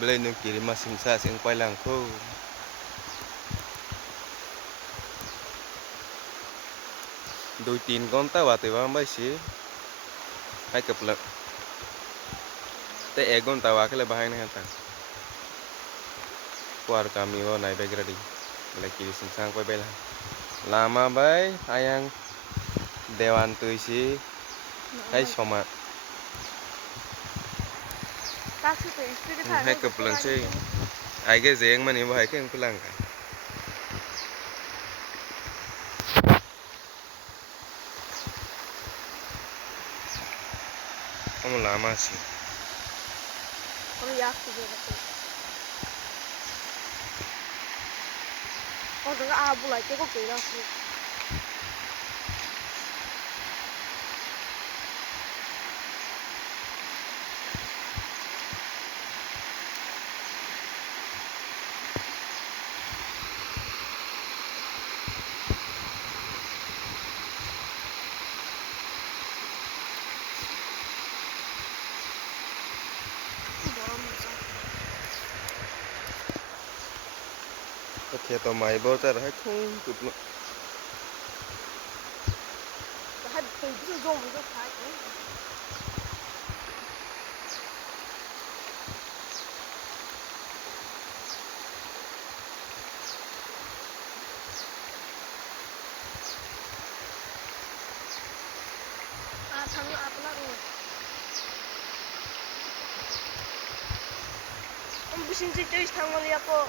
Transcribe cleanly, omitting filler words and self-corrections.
Belai nu kiri masing sa sing pailangko. Đôi tin con ta vào từ vào mấy xí hai cặp lợn te egon ta vào cái là bahaya nih kan keluar kami wo naik bag ready lagi singsang koi bela lama bay ayang dewan tu si hai soma hai cặp lợn sih ai cái gì mà níu hai cái anh pulang kan kamu lama sih Kalau ya aku juga tuh. Oh, cái abu lại cái có kỳ đó. có thể tao mày bao giờ hai không tụt nữa Hay từ cái dùng cái phải cái. Thằng apa lagi? Om bising sih cuy thang mali ako.